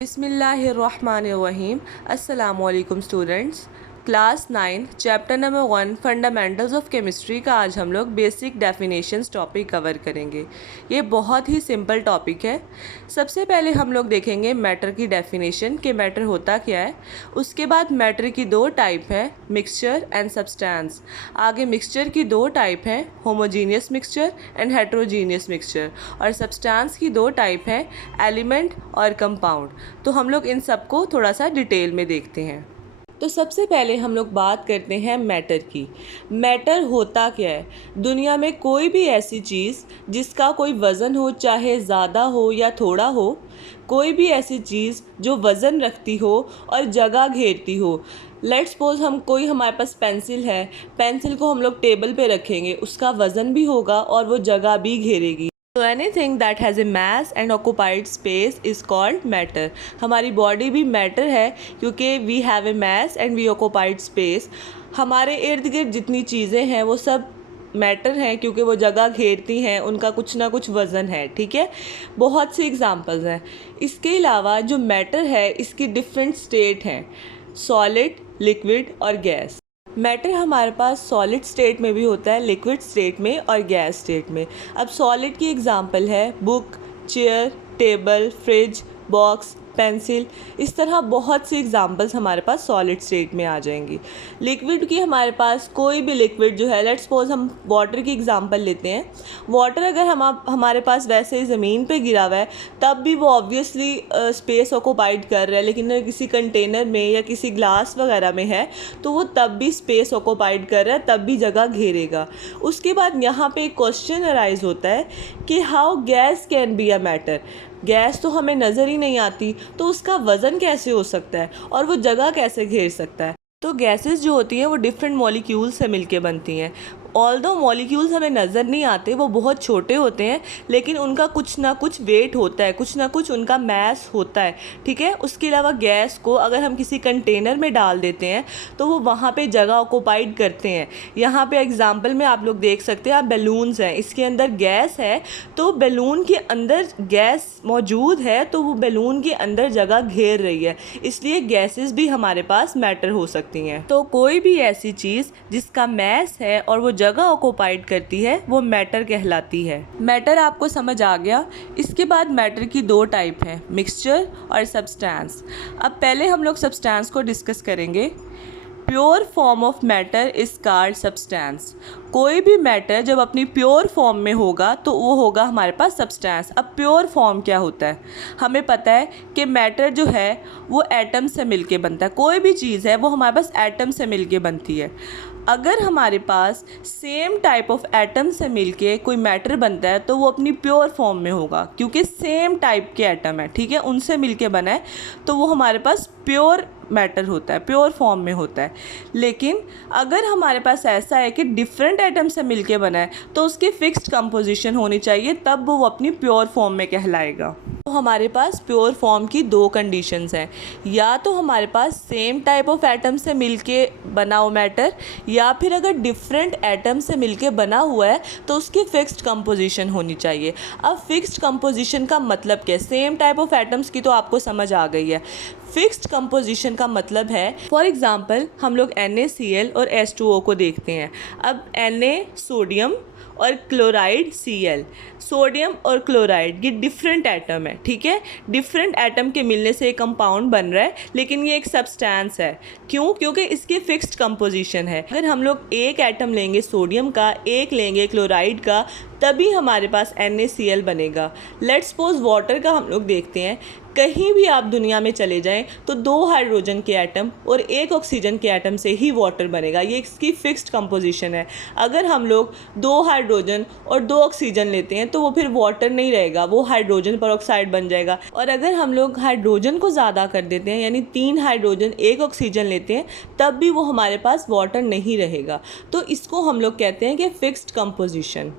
बिस्मिल्लाहिर्रहमानिर्रहीम। अस्सलामुअलैकुम students. Class 9 chapter number 1 fundamentals of chemistry का आज हम लोग बेसिक डेफिनेशंस टॉपिक कवर करेंगे। ये बहुत ही सिंपल टॉपिक है। सबसे पहले हम लोग देखेंगे मैटर की डेफिनेशन कि मैटर होता क्या है। उसके बाद मैटर की दो टाइप है, मिक्सचर एंड सब्सटेंस। आगे मिक्सचर की दो टाइप हैं, homogeneous mixture and heterogeneous mixture. और सब्सटेंस की दो टाइप हैं, एलिमेंट और कंपाउंड। तो हम लोग इन सब को थोड़ा सा डिटेल में देखते हैं। तो सबसे पहले हम लोग बात करते हैं मैटर की। मैटर होता क्या है? दुनिया में कोई भी ऐसी चीज़ जिसका कोई वज़न हो, चाहे ज़्यादा हो या थोड़ा हो, कोई भी ऐसी चीज़ जो वज़न रखती हो और जगह घेरती हो। लेट्स सपोज हमारे पास पेंसिल है, पेंसिल को हम लोग टेबल पे रखेंगे, उसका वज़न भी होगा और वो जगह भी घेरेगी। तो anything that has a mass and occupied space is called matter. हमारी बॉडी भी मैटर है क्योंकि we have a mass and we occupied space. हमारे इर्द गिर्द जितनी चीज़ें हैं वो सब मैटर हैं क्योंकि वो जगह घेरती हैं, उनका कुछ ना कुछ वज़न है। ठीक है, बहुत सी एग्जांपल्स हैं। इसके अलावा जो मैटर है इसकी डिफरेंट स्टेट हैं, सॉलिड, लिक्विड और गैस। मैटर हमारे पास सॉलिड स्टेट में भी होता है, लिक्विड स्टेट में और गैस स्टेट में। अब सॉलिड की एग्जांपल है book, chair, table, fridge, box, pencil. इस तरह बहुत सी एग्जांपल्स हमारे पास सॉलिड स्टेट में आ जाएंगी। लिक्विड की हमारे पास कोई भी लिक्विड जो है, लेट्स सपोज हम वाटर की एग्जांपल लेते हैं। वाटर अगर हमारे पास वैसे ही ज़मीन पे गिरा हुआ है तब भी वो ऑब्वियसली स्पेस ऑक्यूपाइड कर रहा है, लेकिन अगर किसी कंटेनर में या किसी ग्लास वगैरह में है तो वो तब भी स्पेस ऑक्यूपाइड कर रहा है, तब भी जगह घेरेगा। उसके बाद यहाँ पे एक क्वेश्चन अराइज होता है कि how gas can be a matter. Gas तो हमें नज़र ही नहीं आती, तो उसका वज़न कैसे हो सकता है और वो जगह कैसे घेर सकता है? तो गैसेस जो होती हैं वो डिफरेंट मॉलिक्यूल से मिलके बनती हैं। ऑल्दो मॉलिक्यूल्स हमें नज़र नहीं आते, वो बहुत छोटे होते हैं, लेकिन उनका कुछ ना कुछ वेट होता है, कुछ ना कुछ उनका मास होता है। ठीक है, उसके अलावा गैस को अगर हम किसी कंटेनर में डाल देते हैं तो वो वहाँ पे जगह ऑक्यूपाइड करते हैं। यहाँ पे एग्जांपल में आप लोग देख सकते हैं, आप बैलून्स हैं, इसके अंदर गैस है तो बैलून के अंदर गैस मौजूद है तो वो बैलून के अंदर जगह घेर रही है, इसलिए गैसेस भी हमारे पास मैटर हो सकती हैं। तो कोई भी ऐसी चीज़ जिसका मास है और वो जगह ऑक्यूपाइड करती है वो मैटर कहलाती है। मैटर आपको समझ आ गया। इसके बाद मैटर की दो टाइप है, मिक्सचर और सब्सटेंस। अब पहले हम लोग सब्सटेंस को डिस्कस करेंगे। Pure form of matter is called substance. कोई भी मैटर जब अपनी प्योर फॉर्म में होगा तो वो होगा हमारे पास सब्सटेंस। अब प्योर फॉर्म क्या होता है? हमें पता है कि मैटर जो है वो एटम से मिलके बनता है। कोई भी चीज़ है वो हमारे पास एटम से मिलके बनती है। अगर हमारे पास सेम टाइप ऑफ एटम से मिलके कोई मैटर बनता है तो वो अपनी प्योर फॉर्म में होगा, क्योंकि सेम टाइप के एटम है, ठीक है, उनसे मिलके बना है तो वो हमारे पास प्योर मैटर होता है, प्योर फॉर्म में होता है। लेकिन अगर हमारे पास ऐसा है कि डिफरेंट एटम से मिलके बना है तो उसकी फिक्स्ड कंपोजिशन होनी चाहिए, तब वो अपनी प्योर फॉर्म में कहलाएगा। तो हमारे पास प्योर फॉर्म की दो कंडीशंस हैं, या तो हमारे पास सेम टाइप ऑफ एटम से मिलके बना हो मैटर, या फिर अगर डिफरेंट एटम से मिलके बना हुआ है तो उसकी फिक्स्ड कंपोजिशन होनी चाहिए। अब फिक्स्ड कंपोजिशन का मतलब क्या है? सेम टाइप ऑफ एटम्स की तो आपको समझ आ गई है। फिक्स्ड कंपोजिशन का मतलब है, फॉर एग्जांपल हम लोग NaCl और H2O को देखते हैं। अब Na सोडियम और क्लोराइड Cl। सोडियम और क्लोराइड ये डिफरेंट एटम है, ठीक है, डिफरेंट एटम के मिलने से एक कंपाउंड बन रहा है, लेकिन ये एक सब्सटेंस है। क्यों? क्योंकि इसकी फिक्स्ड कंपोजिशन है। अगर हम लोग एक एटम लेंगे सोडियम का, एक लेंगे क्लोराइड का, तभी हमारे पास NaCl बनेगा। लेट्स सपोज वाटर का हम लोग देखते हैं। कहीं भी आप दुनिया में चले जाएं तो दो हाइड्रोजन के एटम और एक ऑक्सीजन के एटम से ही वाटर बनेगा, ये इसकी फिक्स्ड कंपोजिशन है। अगर हम लोग दो हाइड्रोजन और दो ऑक्सीजन लेते हैं तो वो फिर वाटर नहीं रहेगा, वो हाइड्रोजन पेरोक्साइड बन जाएगा। और अगर हम लोग हाइड्रोजन को ज़्यादा कर देते हैं, यानी 3 हाइड्रोजन 1 ऑक्सीजन लेते हैं, तब भी वो हमारे पास वाटर नहीं रहेगा। तो इसको हम लोग कहते हैं कि फिक्स्ड कंपोजिशन।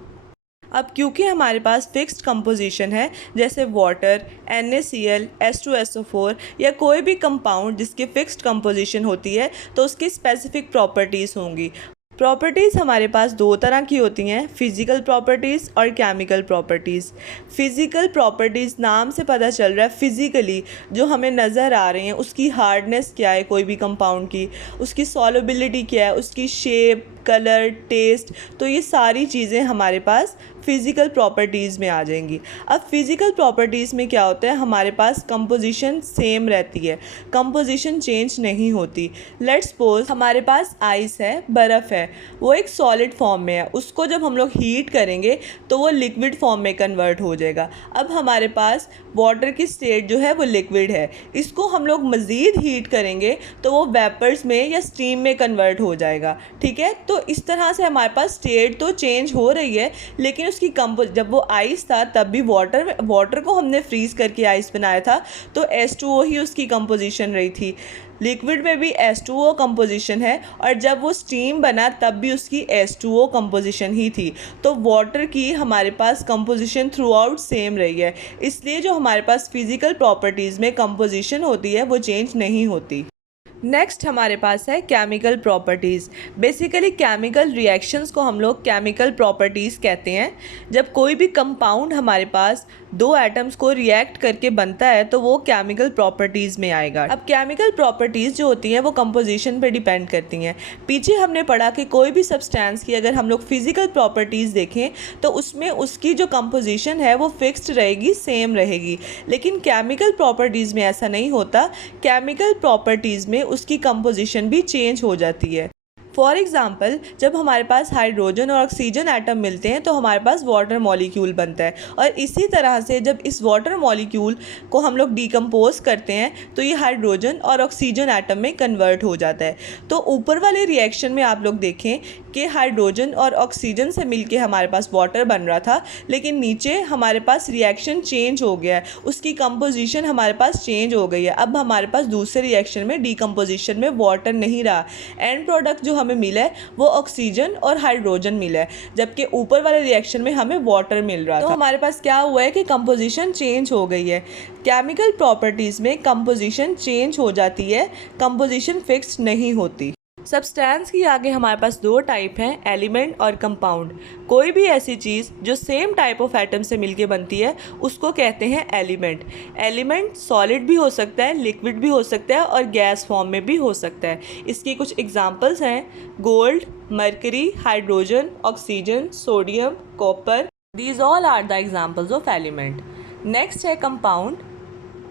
अब क्योंकि हमारे पास फिक्स्ड कंपोजिशन है, जैसे वाटर, NaCl, H2SO4 या कोई भी कंपाउंड जिसकी फिक्स्ड कंपोजिशन होती है तो उसकी स्पेसिफिक प्रॉपर्टीज़ होंगी। प्रॉपर्टीज़ हमारे पास दो तरह की होती हैं, फिज़िकल प्रॉपर्टीज़ और केमिकल प्रॉपर्टीज़। फिज़िकल प्रॉपर्टीज़ नाम से पता चल रहा है फिज़िकली जो हमें नज़र आ रही हैं उसकी हार्डनेस क्या है, कोई भी कंपाउंड की, उसकी सॉल्युबिलिटी क्या है, उसकी शेप, कलर, टेस्ट, तो ये सारी चीज़ें हमारे पास फिज़िकल प्रॉपर्टीज़ में आ जाएंगी। अब फिज़िकल प्रॉपर्टीज़ में क्या होता है, हमारे पास कंपोजिशन सेम रहती है, कंपोजिशन चेंज नहीं होती। लेट्स सपोज हमारे पास आइस है, बर्फ़ है, वो एक सॉलिड फॉर्म में है, उसको जब हम लोग हीट करेंगे तो वो लिक्विड फॉर्म में कन्वर्ट हो जाएगा। अब हमारे पास वाटर की स्टेट जो है वो लिक्विड है, इसको हम लोग मज़ीद हीट करेंगे तो वो वेपर्स में या स्टीम में कन्वर्ट हो जाएगा। ठीक है, तो इस तरह से हमारे पास स्टेट तो चेंज हो रही है, लेकिन उसकी जब वो आइस था तब भी वाटर को हमने फ्रीज़ करके आइस बनाया था, तो H2O ही उसकी कंपोजिशन रही थी। लिक्विड में भी H2O कंपोजिशन है, और जब वो स्टीम बना तब भी उसकी H2O कंपोजिशन ही थी। तो वाटर की हमारे पास कंपोजिशन थ्रू आउट सेम रही है, इसलिए जो हमारे पास फिज़िकल प्रॉपर्टीज़ में कंपोजिशन होती है वो चेंज नहीं होती। नेक्स्ट हमारे पास है chemical properties. Basically chemical reactions को हम लोग केमिकल प्रॉपर्टीज़ कहते हैं। जब कोई भी कंपाउंड हमारे पास दो एटम्स को रिएक्ट करके बनता है तो वो केमिकल प्रॉपर्टीज़ में आएगा। अब केमिकल प्रॉपर्टीज़ जो होती हैं वो कंपोजिशन पे डिपेंड करती हैं। पीछे हमने पढ़ा कि कोई भी सब्सटेंस की अगर हम लोग फिज़िकल प्रॉपर्टीज़ देखें तो उसमें उसकी जो कंपोजिशन है वो फिक्स्ड रहेगी, सेम रहेगी, लेकिन केमिकल प्रॉपर्टीज़ में ऐसा नहीं होता। केमिकल प्रॉपर्टीज़ में उसकी कंपोजिशन भी चेंज हो जाती है। फॉर एग्ज़ाम्पल, जब हमारे पास हाइड्रोजन और ऑक्सीजन एटम मिलते हैं तो हमारे पास वाटर मॉलिक्यूल बनता है, और इसी तरह से जब इस वाटर मॉलिक्यूल को हम लोग डिकम्पोज करते हैं तो ये हाइड्रोजन और ऑक्सीजन एटम में कन्वर्ट हो जाता है। तो ऊपर वाले रिएक्शन में आप लोग देखें कि हाइड्रोजन और ऑक्सीजन से मिलके हमारे पास वाटर बन रहा था, लेकिन नीचे हमारे पास रिएक्शन चेंज हो गया है, उसकी कंपोजिशन हमारे पास चेंज हो गई है। अब हमारे पास दूसरे रिएक्शन में डिकम्पोजिशन में वाटर नहीं रहा, एंड प्रोडक्ट जो हमें मिला है वो ऑक्सीजन और हाइड्रोजन मिला है, जबकि ऊपर वाले रिएक्शन में हमें वाटर मिल रहा था। तो हमारे पास क्या हुआ है कि कंपोजिशन चेंज हो गई है। केमिकल प्रॉपर्टीज़ में कंपोजिशन चेंज हो जाती है, कंपोजिशन फिक्स्ड नहीं होती। सब्सटेंस की आगे हमारे पास दो टाइप हैं, एलिमेंट और कंपाउंड। कोई भी ऐसी चीज़ जो सेम टाइप ऑफ एटम से मिलके बनती है उसको कहते हैं एलिमेंट। एलिमेंट सॉलिड भी हो सकता है, लिक्विड भी हो सकता है, और गैस फॉर्म में भी हो सकता है। इसकी कुछ एग्जांपल्स हैं, gold, mercury, hydrogen, oxygen, sodium, copper. These all are the examples of element. Next है कंपाउंड।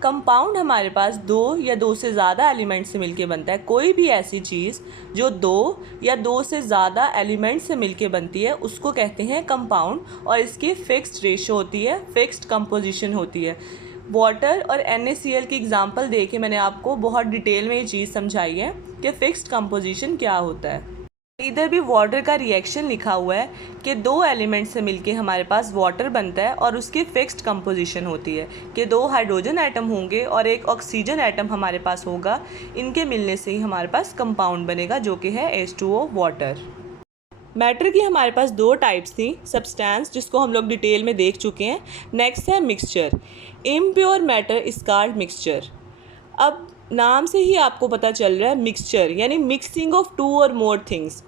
कंपाउंड हमारे पास दो या दो से ज़्यादा एलिमेंट से मिलके बनता है। कोई भी ऐसी चीज़ जो दो या दो से ज़्यादा एलिमेंट से मिलके बनती है उसको कहते हैं कंपाउंड, और इसकी फिक्स्ड रेशो होती है, फिक्स्ड कंपोजिशन होती है। वाटर और NaCl की एग्जांपल दे के मैंने आपको बहुत डिटेल में ये चीज़ समझाई है कि फ़िक्स्ड कंपोजिशन क्या होता है। इधर भी वाटर का रिएक्शन लिखा हुआ है कि दो एलिमेंट से मिलके हमारे पास वाटर बनता है, और उसकी फिक्स्ड कंपोजिशन होती है कि दो हाइड्रोजन एटम होंगे और एक ऑक्सीजन एटम हमारे पास होगा, इनके मिलने से ही हमारे पास कंपाउंड बनेगा जो कि है H2O वाटर। मैटर की हमारे पास दो टाइप्स थी, सब्सटेंस जिसको हम लोग डिटेल में देख चुके हैं। नेक्स्ट है mixture. Impure matter is called mixture. अब नाम से ही आपको पता चल रहा है मिक्सचर यानी मिक्सिंग ऑफ टू और मोर थिंग्स।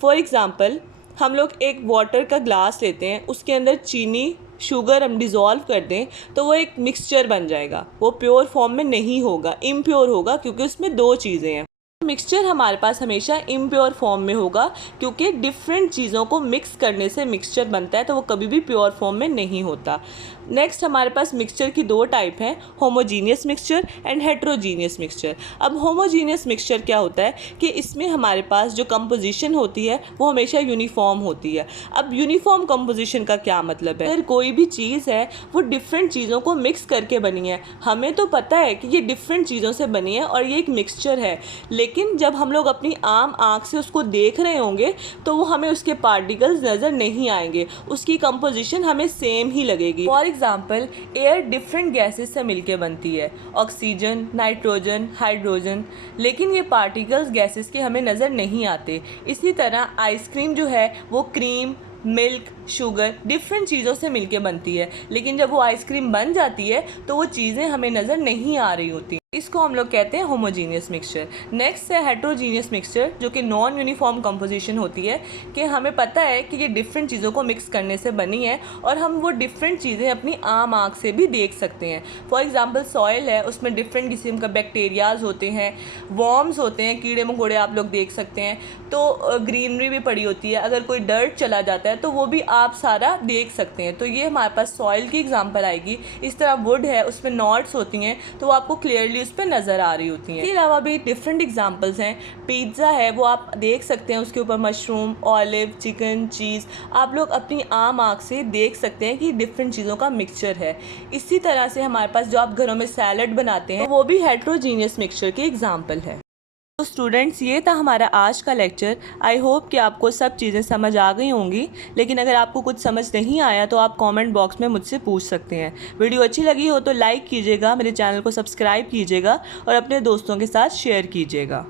फॉर एग्ज़ाम्पल, हम लोग एक वाटर का ग्लास लेते हैं, उसके अंदर चीनी, शुगर हम डिज़ोल्व कर दें तो वो एक मिक्सचर बन जाएगा। वो प्योर फॉर्म में नहीं होगा, इम्प्योर होगा, क्योंकि उसमें दो चीज़ें हैं। मिक्सचर हमारे पास हमेशा इम्प्योर फॉर्म में होगा, क्योंकि डिफरेंट चीज़ों को मिक्स करने से मिक्सचर बनता है, तो वो कभी भी प्योर फॉर्म में नहीं होता। नेक्स्ट हमारे पास मिक्सचर की दो टाइप हैं, homogeneous mixture and heterogeneous mixture. अब होमोजीनियस मिक्सचर क्या होता है कि इसमें हमारे पास जो कंपोजिशन होती है वो हमेशा यूनिफॉर्म होती है। अब यूनिफॉर्म कंपोजिशन का क्या मतलब है, अगर कोई भी चीज़ है वो डिफरेंट चीज़ों को मिक्स करके बनी है, हमें तो पता है कि ये डिफरेंट चीज़ों से बनी है और ये एक मिक्सचर है, लेकिन जब हम लोग अपनी आम आँख से उसको देख रहे होंगे तो वो हमें उसके पार्टिकल्स नज़र नहीं आएंगे, उसकी कंपोजिशन हमें सेम ही लगेगी। For example, air different gases से मिलके बनती है, ऑक्सीजन, नाइट्रोजन, हाइड्रोजन, लेकिन ये पार्टिकल्स गैसेस के हमें नज़र नहीं आते। इसी तरह आइसक्रीम जो है वो क्रीम, मिल्क, शुगर डिफरेंट चीज़ों से मिलके बनती है, लेकिन जब वो आइसक्रीम बन जाती है तो वो चीज़ें हमें नज़र नहीं आ रही होती। इसको हम लोग कहते हैं होमोजीनियस मिक्सचर। नेक्स्ट है हेट्रोजीनियस मिक्सचर, जो कि नॉन यूनिफॉर्म कंपोजिशन होती है कि हमें पता है कि ये डिफरेंट चीज़ों को मिक्स करने से बनी है और हम वो डिफरेंट चीज़ें अपनी आम आँख से भी देख सकते हैं। फॉर एग्जांपल सॉइल है, उसमें डिफरेंट किस्म का बैक्टीरियाज होते हैं, वॉर्म्स होते हैं, कीड़े मकोड़े आप लोग देख सकते हैं, तो ग्रीनरी भी पड़ी होती है। अगर कोई डर्ट चला जाता है तो वो भी आप सारा देख सकते हैं। तो ये हमारे पास सॉइल की एग्जांपल आएगी। इस तरह वुड है, उसमें नॉट्स होती हैं तो वो आपको क्लियरली उस पर नज़र आ रही होती हैं। इसके अलावा भी डिफरेंट एग्जांपल्स हैं। पिज़्ज़ा है, वो आप देख सकते हैं, उसके ऊपर मशरूम, ऑलिव, चिकन, चीज़ आप लोग अपनी आम आँख से देख सकते हैं कि डिफरेंट चीज़ों का मिक्सचर है। इसी तरह से हमारे पास जो आप घरों में सैलड बनाते हैं वो भी हेट्रोजीनियस मिक्सचर की एग्जाम्पल है। तो स्टूडेंट्स, ये था हमारा आज का लेक्चर। आई होप कि आपको सब चीज़ें समझ आ गई होंगी, लेकिन अगर आपको कुछ समझ नहीं आया तो आप कमेंट बॉक्स में मुझसे पूछ सकते हैं। वीडियो अच्छी लगी हो तो लाइक कीजिएगा, मेरे चैनल को सब्सक्राइब कीजिएगा और अपने दोस्तों के साथ शेयर कीजिएगा।